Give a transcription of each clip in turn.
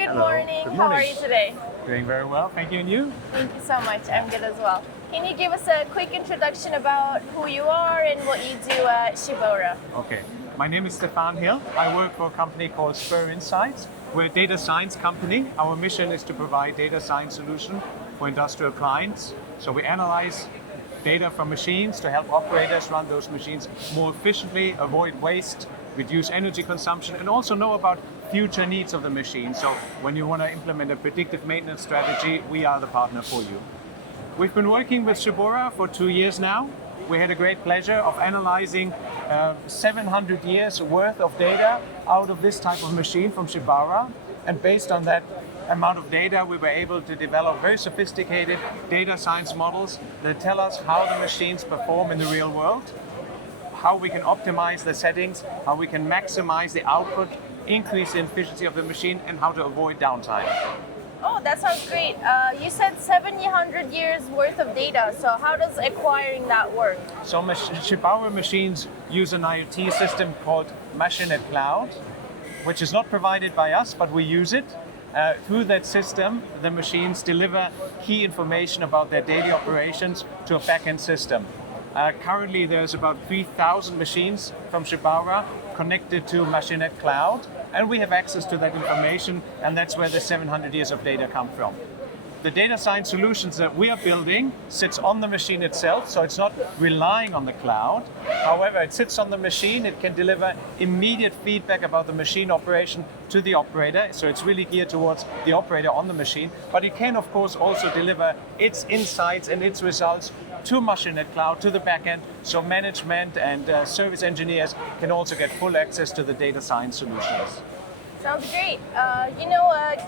Good Hello. morning. Good How morning. are you today? Doing very well, thank you. And you? Thank you so much. I'm good as well. Can you give us a quick introduction about who you are and what you do at Shibaura? Okay. My name is Stefan Hild. I work for a company called Spur Insights. We're a data science company. Our mission is to provide data science solution for industrial clients. So we analyze data from machines to help operators run those machines more efficiently, avoid waste, reduce energy consumption, and also know about future needs of the machine. So when you want to implement a predictive maintenance strategy, we are the partner for you. We've been working with Shibaura for 2 years now. We had a great pleasure of analyzing 700 years worth of data out of this type of machine from Shibaura. And based on that amount of data, we were able to develop very sophisticated data science models that tell us how the machines perform in the real world, how we can optimize the settings, how we can maximize the output, increase the efficiency of the machine, and how to avoid downtime. Oh, that sounds great. You said 700 years worth of data. So how does acquiring that work? So Shibaura machines use an IoT system called Machinet Cloud, which is not provided by us, but we use it. Through that system, the machines deliver key information about their daily operations to a back-end system. Currently, there's about 3,000 machines from Shibaura connected to Machinet Cloud, and we have access to that information, and that's where the 700 years of data come from. The data science solutions that we are building sits on the machine itself, so it's not relying on the cloud. However, it sits on the machine, it can deliver immediate feedback about the machine operation to the operator, so it's really geared towards the operator on the machine, but it can of course also deliver its insights and its results to Machinet Cloud, to the backend, so management and service engineers can also get full access to the data science solutions. Sounds great.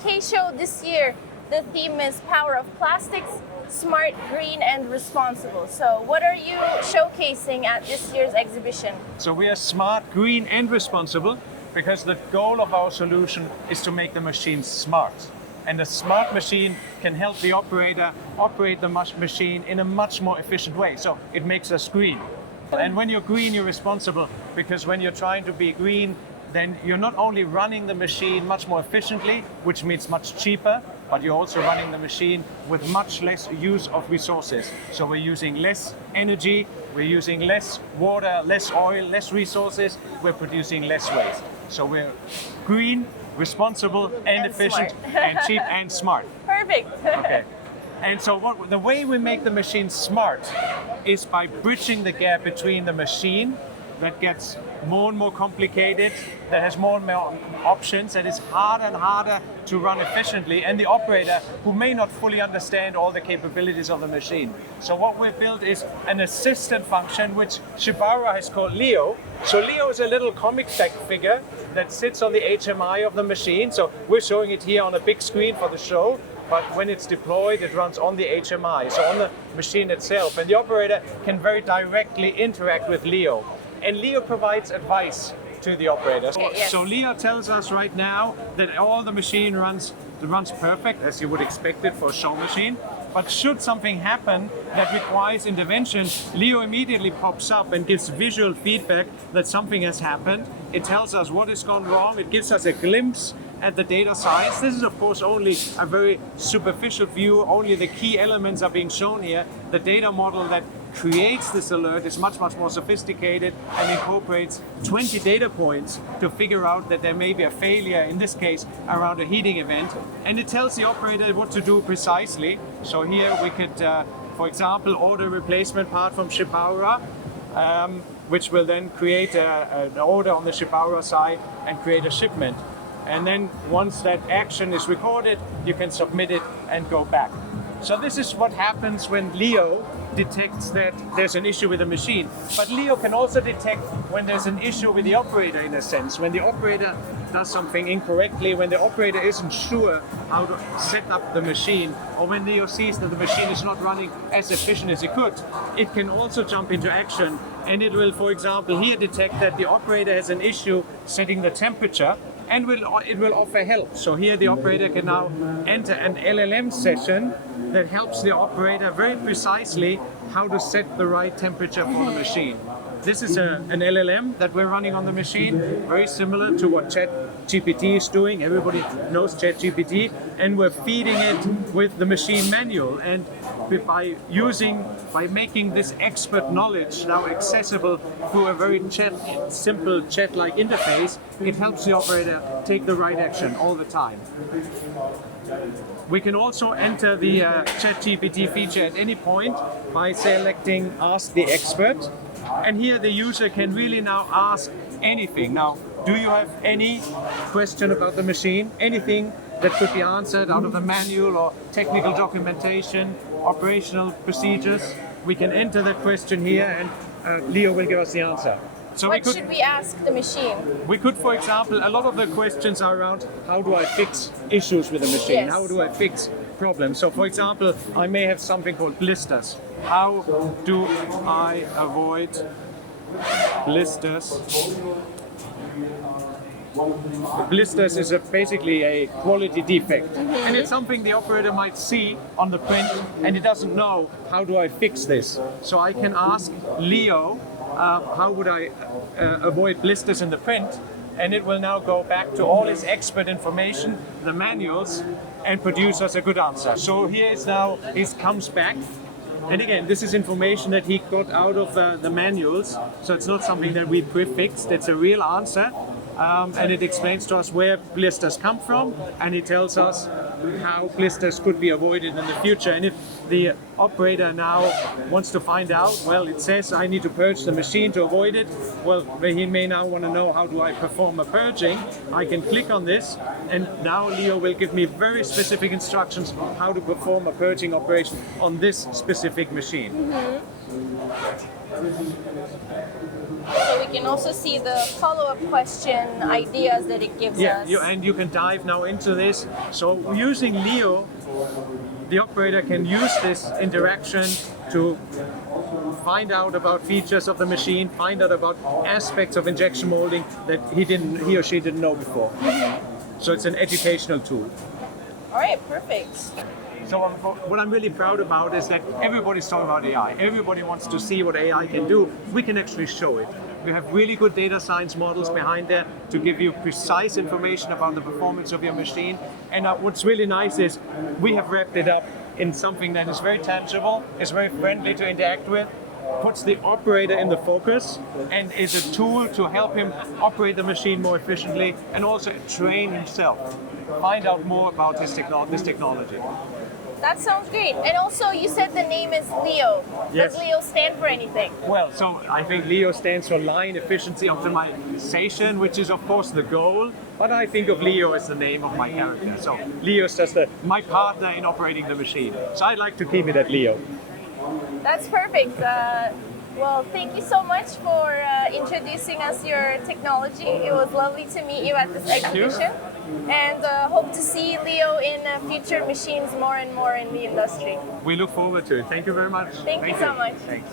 K-Show this year, the theme is Power of Plastics, Smart, Green, and Responsible. So what are you showcasing at this year's exhibition? So we are smart, green, and responsible because the goal of our solution is to make the machine smart. And a smart machine can help the operator operate the machine in a much more efficient way. So it makes us green. And when you're green, you're responsible, because when you're trying to be green, then you're not only running the machine much more efficiently, which means much cheaper, but you're also running the machine with much less use of resources. So we're using less energy, we're using less water, less oil, less resources, we're producing less waste. So we're green, responsible, and efficient, smart. and cheap and smart. Perfect. Okay. And so the way we make the machine smart is by bridging the gap between the machine that gets more and more complicated, that has more and more options, that is harder and harder to run efficiently, and the operator who may not fully understand all the capabilities of the machine. So what we've built is an assistant function which Shibaura has called Leo. So Leo is a little comic figure that sits on the HMI of the machine. So we're showing it here on a big screen for the show, but when it's deployed, it runs on the HMI, so on the machine itself. And the operator can very directly interact with Leo. And Leo provides advice to the operator. Okay, yes. So Leo tells us right now that all the machine runs perfect, as you would expect it for a show machine. But should something happen that requires intervention, Leo immediately pops up and gives visual feedback that something has happened. It tells us what has gone wrong. It gives us a glimpse at the data science. This is of course only a very superficial view. Only the key elements are being shown here. The data model that creates this alert is much more sophisticated and incorporates 20 data points to figure out that there may be a failure, in this case around a heating event, and it tells the operator what to do precisely. So here we could, for example, order a replacement part from Shibaura, which will then create an order on the Shibaura side and create a shipment. And then once that action is recorded, you can submit it and go back. So this is what happens when Leo detects that there's an issue with the machine. But Leo can also detect when there's an issue with the operator, in a sense. When the operator does something incorrectly, when the operator isn't sure how to set up the machine, or when Leo sees that the machine is not running as efficient as it could, it can also jump into action. And it will, for example, here detect that the operator has an issue setting the temperature, and it will offer help. So here the operator can now enter an LLM session that helps the operator very precisely how to set the right temperature for the machine. This is an LLM that we're running on the machine, very similar to what ChatGPT is doing. Everybody knows ChatGPT, and we're feeding it with the machine manual. And by making this expert knowledge now accessible through a very simple chat-like interface, it helps the operator take the right action all the time. We can also enter the ChatGPT feature at any point by selecting Ask the Expert. And here the user can really now ask anything. Now, do you have any question about the machine? Anything that could be answered out of the manual or technical documentation, operational procedures? We can enter that question here and Leo will give us the answer. So what should we ask the machine? We could, for example, a lot of the questions are around how do I fix issues with the machine? Yes. How do I fix problems? So, for example, I may have something called blisters. How do I avoid blisters? Blisters is basically a quality defect, and it's something the operator might see on the print, and it doesn't know how do I fix this. So I can ask Leo, how would I avoid blisters in the print, and it will now go back to all its expert information, the manuals, and produce us a good answer. So here is now, it comes back. And again, this is information that he got out of the manuals, so it's not something that we prefixed, it's a real answer. And it explains to us where blisters come from, and it tells us how blisters could be avoided in the future. And if the operator now wants to find out, well, it says I need to purge the machine to avoid it. Well, he may now want to know how do I perform a purging. I can click on this, and now Leo will give me very specific instructions how to perform a purging operation on this specific machine. So we can also see the follow-up question ideas that it gives us. And you can dive now into this. So using Leo, the operator can use this interaction to find out about features of the machine, find out about aspects of injection molding that he or she didn't know before. So it's an educational tool. All right, perfect. So what I'm really proud about is that everybody's talking about AI. Everybody wants to see what AI can do. We can actually show it. We have really good data science models behind there to give you precise information about the performance of your machine. And what's really nice is we have wrapped it up in something that is very tangible, is very friendly to interact with, puts the operator in the focus, and is a tool to help him operate the machine more efficiently and also train himself, find out more about this technology. That sounds great. And also, you said the name is Leo. Yes. Does Leo stand for anything? Well, so I think Leo stands for line efficiency optimization, which is of course the goal, but I think of Leo as the name of my character. So Leo is just my partner in operating the machine. So I'd like to keep it at Leo. That's perfect. Well, thank you so much for introducing us your technology. It was lovely to meet you at this exhibition. And hope to see Leo in future machines more and more in the industry. We look forward to it. Thank you very much. Thank you so much. Thanks.